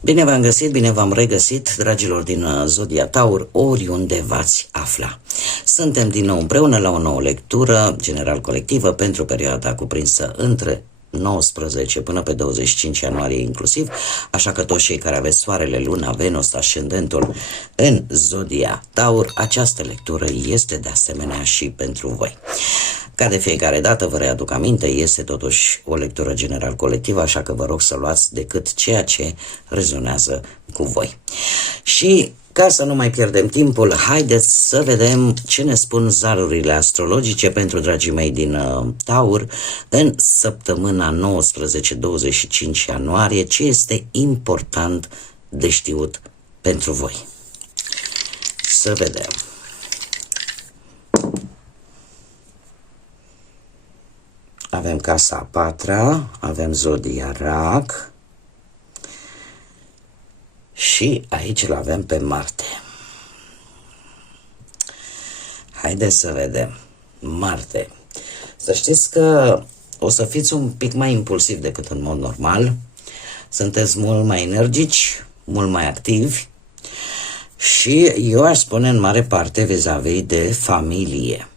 Bine v-am găsit, bine v-am regăsit, dragilor din Zodia Taur, oriunde v-ați afla. Suntem din nou împreună la o nouă lectură general colectivă pentru perioada cuprinsă între 19 până pe 25 ianuarie inclusiv, așa că toți cei care aveți soarele, luna, Venus, ascendentul în Zodia Taur, această lectură este de asemenea și pentru voi. Ca de fiecare dată vă readuc aminte, este totuși o lectură general colectivă, așa că vă rog să luați decât ceea ce rezonează cu voi. Și ca să nu mai pierdem timpul, haideți să vedem ce ne spun zarurile astrologice pentru dragii mei din Taur în săptămâna 19-25 ianuarie, ce este important de știut pentru voi. Să vedem. Avem casa a patra, avem Zodia Rac și aici îl avem pe Marte. Haideți să vedem. Marte. Să știți că o să fiți un pic mai impulsiv decât în mod normal. Sunteți mult mai energici, mult mai activi și eu aș spune în mare parte vis-a-vis de familie.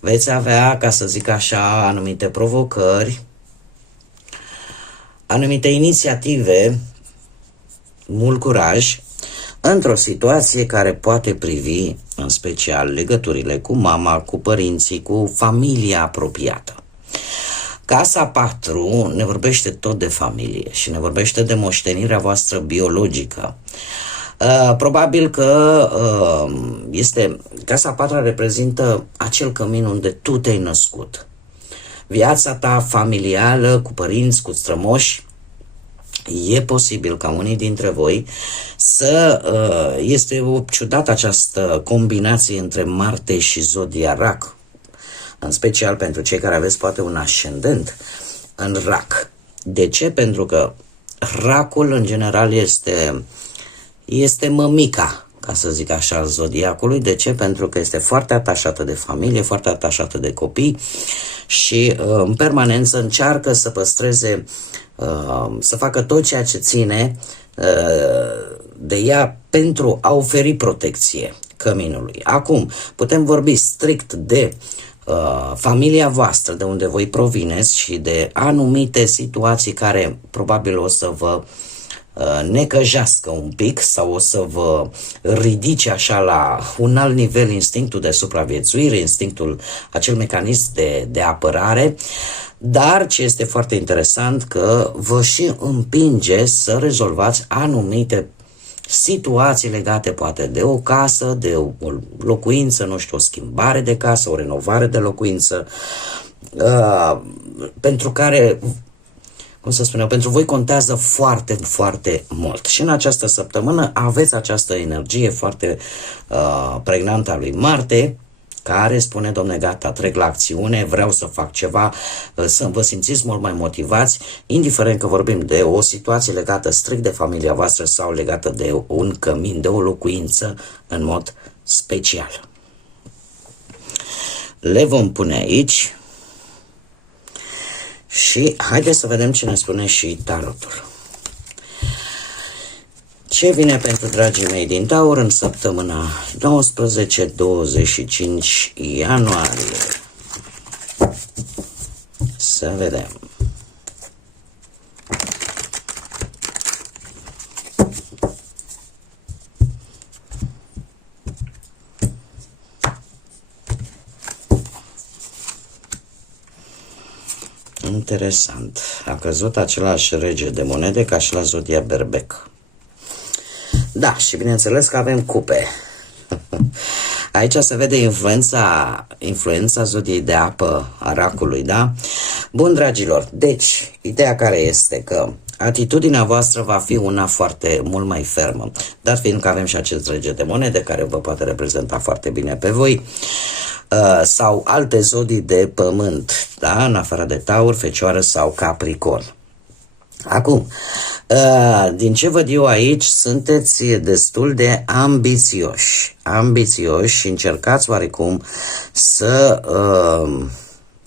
Veți avea, ca să zic așa, anumite provocări, anumite inițiative, mult curaj, într-o situație care poate privi în special legăturile cu mama, cu părinții, cu familia apropiată. Casa 4 ne vorbește tot de familie și ne vorbește de moștenirea voastră biologică. Probabil că casa 4 reprezintă acel cămin unde tu te-ai născut. Viața ta familială, cu părinți, cu strămoși, e posibil ca unii dintre voi este o ciudată această combinație între Marte și Zodia Rac, în special pentru cei care aveți poate un ascendent în Rac. De ce? Pentru că Racul în general este mămica, ca să zic așa, al zodiacului. De ce? Pentru că este foarte atașată de familie, foarte atașată de copii și în permanență încearcă să păstreze, să facă tot ceea ce ține de ea pentru a oferi protecție căminului. Acum, putem vorbi strict de familia voastră, de unde voi provineți și de anumite situații care probabil o să vă necăjească un pic sau o să vă ridice așa la un alt nivel instinctul de supraviețuire, instinctul, acel mecanism de apărare, dar ce este foarte interesant că vă și împinge să rezolvați anumite situații legate poate de o casă, de o locuință, nu știu, o schimbare de casă, o renovare de locuință, pentru care, cum să spun eu, pentru voi contează foarte, foarte mult. Și în această săptămână aveți această energie foarte pregnantă a lui Marte, care spune, domne, gata, trec la acțiune, vreau să fac ceva, să vă simțiți mult mai motivați, indiferent că vorbim de o situație legată strict de familia voastră sau legată de un cămin, de o locuință în mod special. Le vom pune aici și haideți să vedem ce ne spune și tarotul. Ce vine pentru dragii mei din Taur în săptămâna 19-25 ianuarie? Să vedem. Interesant. A căzut același rege de monede ca și la Zodia Berbec. Da, și bineînțeles că avem cupe. Aici se vede influența zodiei de apă a Racului, da? Bun, dragilor, deci, ideea care este că atitudinea voastră va fi una foarte mult mai fermă, dar fiindcă avem și acest rege de monede care vă poate reprezenta foarte bine pe voi, sau alte zodii de pământ, da? În afară de Taur, Fecioară sau Capricorn. Acum, din ce văd eu aici, sunteți destul de ambițioși și încercați oarecum să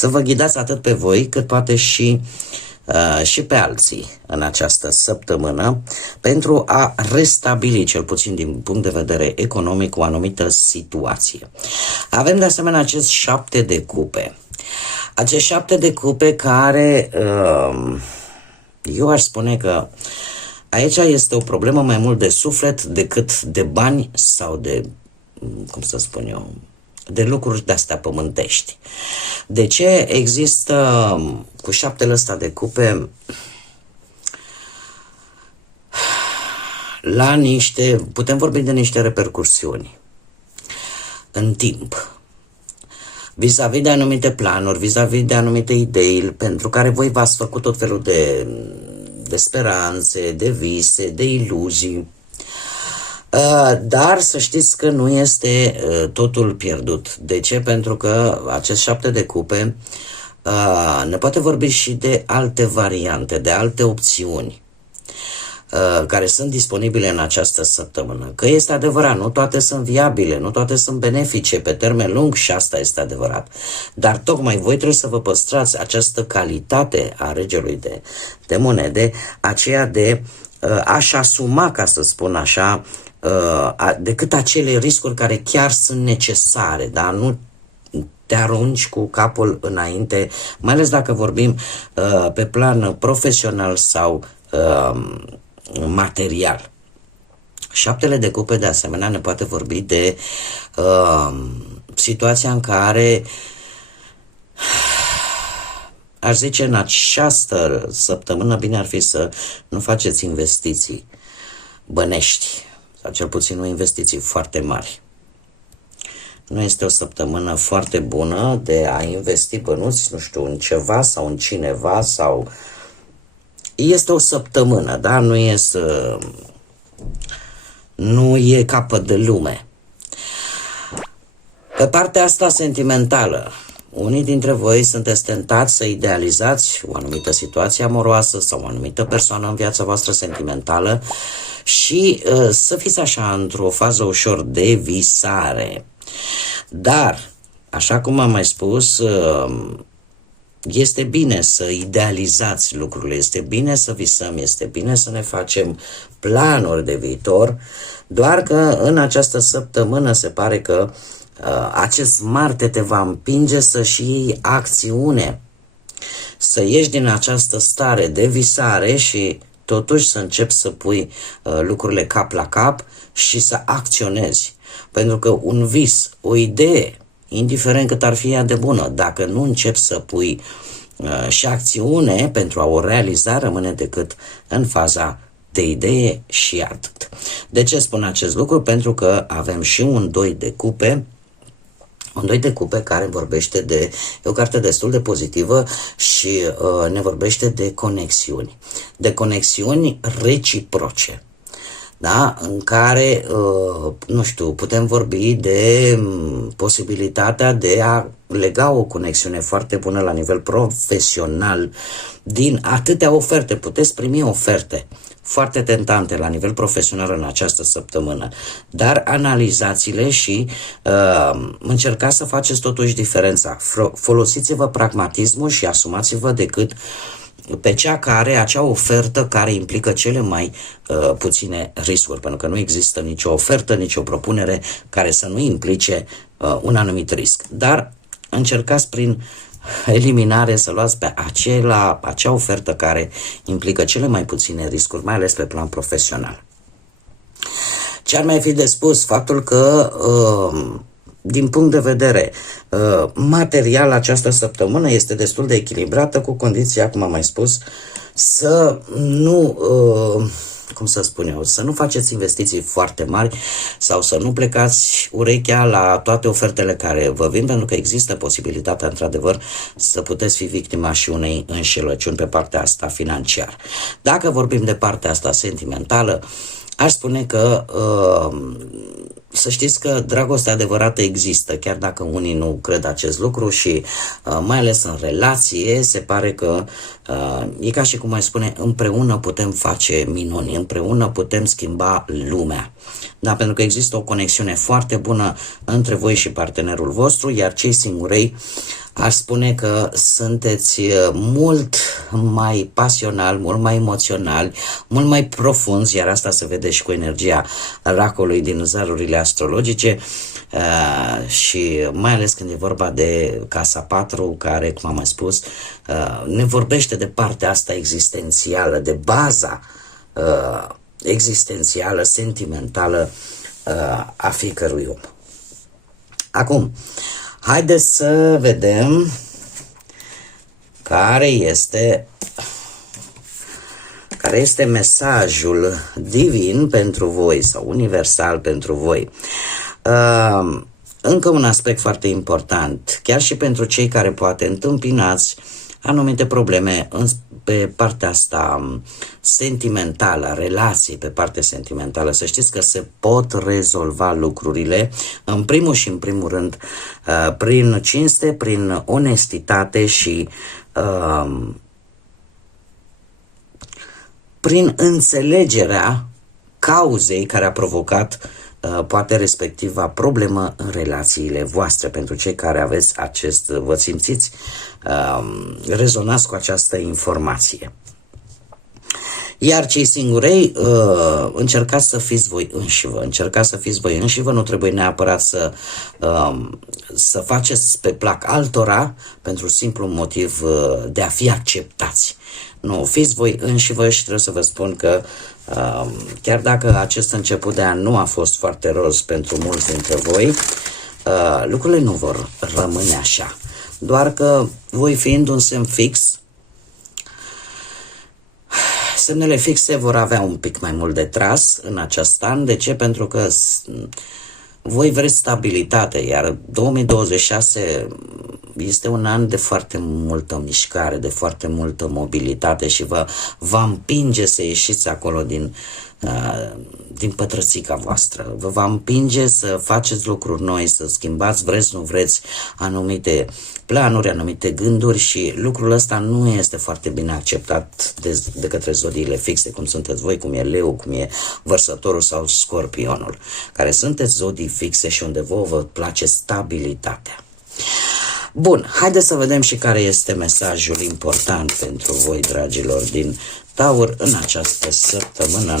vă ghidați atât pe voi cât poate și pe alții în această săptămână pentru a restabili, cel puțin din punct de vedere economic, o anumită situație. Avem de asemenea acest 7 de cupe. Acest 7 de cupe care... eu aș spune că aici este o problemă mai mult de suflet decât de bani sau de, cum să spun eu, de lucruri de-astea pământești. De ce există cu 7-le ăsta de cupe la niște, putem vorbi de niște repercursiuni în timp, vis-a-vis de anumite planuri, vis-a-vis de anumite idei pentru care voi v-ați făcut tot felul de speranțe, de vise, de iluzii. Dar să știți că nu este totul pierdut. De ce? Pentru că acest 7 de cupe ne poate vorbi și de alte variante, de alte opțiuni care sunt disponibile în această săptămână. Că este adevărat, nu toate sunt viabile, nu toate sunt benefice pe termen lung și asta este adevărat. Dar tocmai voi trebuie să vă păstrați această calitate a regelui de monede, aceea de a-și asuma, ca să spun așa, decât acele riscuri care chiar sunt necesare, dar nu te arunci cu capul înainte, mai ales dacă vorbim pe plan profesional sau material. 7-le de cupe de asemenea ne poate vorbi de situația în care aș zice în această săptămână bine ar fi să nu faceți investiții bănești sau cel puțin nu investiții foarte mari. Nu este o săptămână foarte bună de a investi bănuți, nu știu, în ceva sau în cineva sau... Este o săptămână, da? Nu e capăt de lume. Pe partea asta sentimentală, unii dintre voi sunteți tentați să idealizați o anumită situație amoroasă sau o anumită persoană în viața voastră sentimentală și să fiți așa într-o fază ușor de visare. Dar, așa cum am mai spus, este bine să idealizați lucrurile, este bine să visăm, este bine să ne facem planuri de viitor, doar că în această săptămână se pare că acest Marte te va împinge să și iei acțiune, să ieși din această stare de visare și totuși să începi să pui lucrurile cap la cap și să acționezi. Pentru că un vis, o idee, indiferent cât ar fi ea de bună, dacă nu începi să pui și acțiune pentru a o realiza, rămâne decât în faza de idee și atât. De ce spun acest lucru? Pentru că avem și un 2 de cupe, un 2 de cupe care vorbește de, e o carte destul de pozitivă și ne vorbește de conexiuni reciproce. Da? În care, nu știu, putem vorbi de posibilitatea de a lega o conexiune foarte bună la nivel profesional din atâtea oferte. Puteți primi oferte foarte tentante la nivel profesional în această săptămână, dar analizați-le și încercați să faceți totuși diferența. Folosiți-vă pragmatismul și asumați-vă decât pe acea ofertă care implică cele mai puține riscuri, pentru că nu există nicio ofertă, nicio propunere care să nu implice un anumit risc. Dar încercați prin eliminare să luați pe acea ofertă care implică cele mai puține riscuri, mai ales pe plan profesional. Ce ar mai fi de spus? Faptul că din punct de vedere material, această săptămână este destul de echilibrată, cu condiția, cum am mai spus, să nu, să nu faceți investiții foarte mari sau să nu plecați urechea la toate ofertele care vă vin, pentru că există posibilitatea, într-adevăr, să puteți fi victima și unei înșelăciuni pe partea asta financiară. Dacă vorbim de partea asta sentimentală, aș spune că să știți că dragostea adevărată există, chiar dacă unii nu cred acest lucru și mai ales în relație se pare că e ca și cum mai spune, împreună putem face minuni, împreună putem schimba lumea. Da, pentru că există o conexiune foarte bună între voi și partenerul vostru, iar cei singurei aș spune că sunteți mult mai pasionali, mult mai emoționali, mult mai profunzi, iar asta se vede și cu energia racului din zarurile astrologice și mai ales când e vorba de Casa 4, care, cum am mai spus, ne vorbește de partea asta existențială, de baza existențială, sentimentală a fiecărui om. Acum, haideți să vedem care este mesajul divin pentru voi sau universal pentru voi. Încă un aspect foarte important, chiar și pentru cei care poate întâmpinați anumite probleme pe partea asta sentimentală, a relației pe partea sentimentală, să știți că se pot rezolva lucrurile, în primul și în primul rând, prin cinste, prin onestitate și prin înțelegerea cauzei care a provocat poate respectiva problemă în relațiile voastre. Pentru cei care aveți vă simțiți, rezonați cu această informație. Iar cei singurei, încercați să fiți voi înșivă, nu trebuie neapărat să faceți pe plac altora pentru simplu motiv de a fi acceptați. Nu, fiți voi înșivă și trebuie să vă spun că chiar dacă acest început de an nu a fost foarte roz pentru mulți dintre voi, lucrurile nu vor rămâne așa. Doar că voi fiind un semn fix, semnele fixe vor avea un pic mai mult de tras în acest an. De ce? Pentru că voi vreți stabilitate, iar 2026 este un an de foarte multă mișcare, de foarte multă mobilitate și vă împinge să ieșiți acolo din pătrățica voastră. Vă va împinge să faceți lucruri noi, să schimbați, vreți, nu vreți, anumite planuri, anumite gânduri și lucrul ăsta nu este foarte bine acceptat de către zodiile fixe, cum sunteți voi, cum e Leu, cum e Vărsătorul sau Scorpionul, care sunteți zodii fixe și unde vă place stabilitatea. Bun, haideți să vedem și care este mesajul important pentru voi, dragilor, din Taur în această săptămână 19-25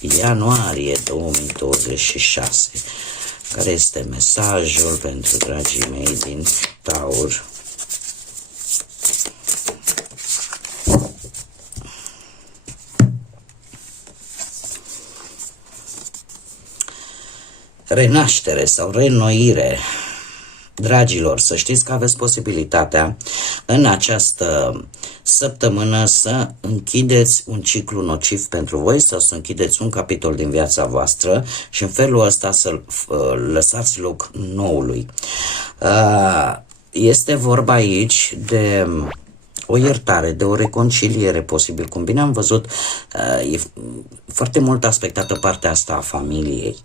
ianuarie 2026. Care este mesajul pentru dragii mei din Taur? Renaștere sau reînnoire. Dragilor, să știți că aveți posibilitatea în această săptămână să închideți un ciclu nociv pentru voi sau să închideți un capitol din viața voastră și în felul ăsta să lăsați loc noului. Este vorba aici de o iertare, de o reconciliere posibil. Cum bine am văzut, e foarte mult aspectată partea asta a familiei.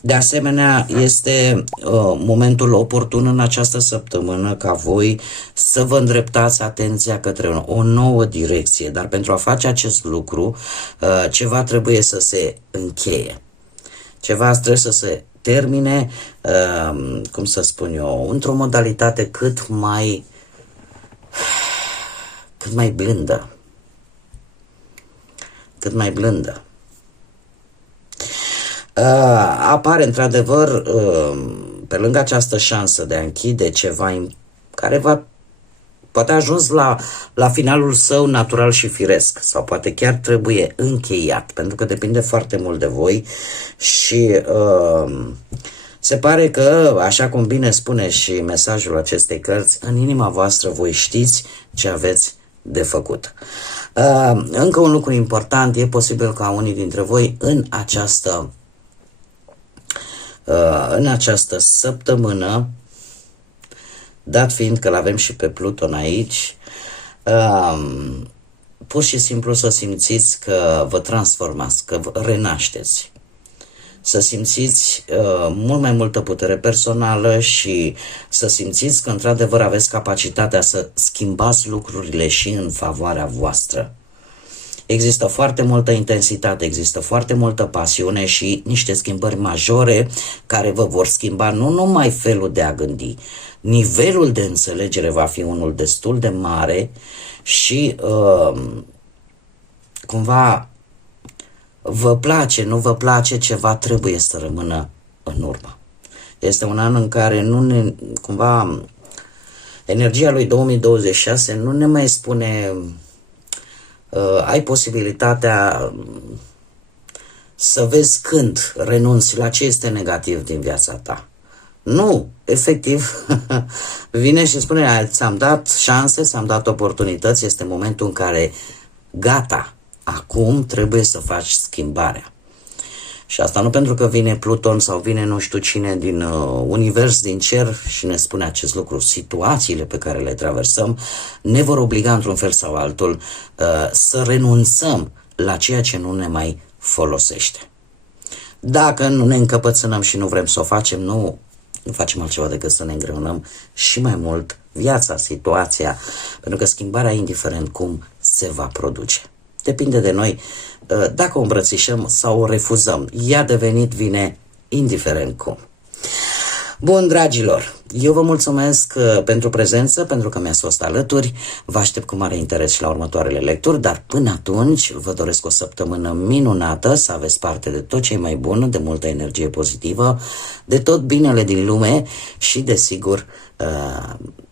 De asemenea, este momentul oportun în această săptămână ca voi să vă îndreptați atenția către o nouă direcție, dar pentru a face acest lucru, ceva trebuie să se încheie. Ceva trebuie să se termine, cum să spun eu, într-o modalitate cât mai blândă. Cât mai blândă. Apare într-adevăr, pe lângă această șansă de a închide ceva care poate a ajuns la finalul său natural și firesc sau poate chiar trebuie încheiat, pentru că depinde foarte mult de voi și se pare că, așa cum bine spune și mesajul acestei cărți, în inima voastră voi știți ce aveți de făcut. Încă un lucru important, e posibil ca unii dintre voi în această săptămână, dat fiind că l-avem și pe Pluton aici, pur și simplu să simțiți că vă transformați, că vă renașteți. Să simțiți mult mai multă putere personală și să simțiți că într-adevăr aveți capacitatea să schimbați lucrurile și în favoarea voastră. Există foarte multă intensitate, există foarte multă pasiune și niște schimbări majore care vă vor schimba nu numai felul de a gândi, nivelul de înțelegere va fi unul destul de mare și cumva vă place, nu vă place, ceva trebuie să rămână în urmă. Este un an în care cumva energia lui 2026 nu ne mai spune ai posibilitatea să vezi când renunți la ce este negativ din viața ta. Nu, efectiv, vine și spune, ți-am dat șanse, ți-am dat oportunități, este momentul în care gata, acum trebuie să faci schimbarea. Și asta nu pentru că vine Pluton sau vine nu știu cine din univers, din cer și ne spune acest lucru. Situațiile pe care le traversăm ne vor obliga într-un fel sau altul să renunțăm la ceea ce nu ne mai folosește. Dacă nu ne încăpățânăm și nu vrem să o facem, nu facem altceva decât să ne îngreunăm și mai mult viața, situația, pentru că schimbarea, indiferent cum, se va produce. Depinde de noi dacă o îmbrățișăm sau o refuzăm. Ea devenit vine indiferent cum. Bun, dragilor, eu vă mulțumesc pentru prezență, pentru că mi-ați fost alături. Vă aștept cu mare interes și la următoarele lecturi, dar până atunci vă doresc o săptămână minunată, să aveți parte de tot ce e mai bun, de multă energie pozitivă, de tot binele din lume și, desigur,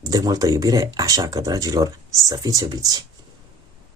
de multă iubire. Așa că, dragilor, să fiți iubiți!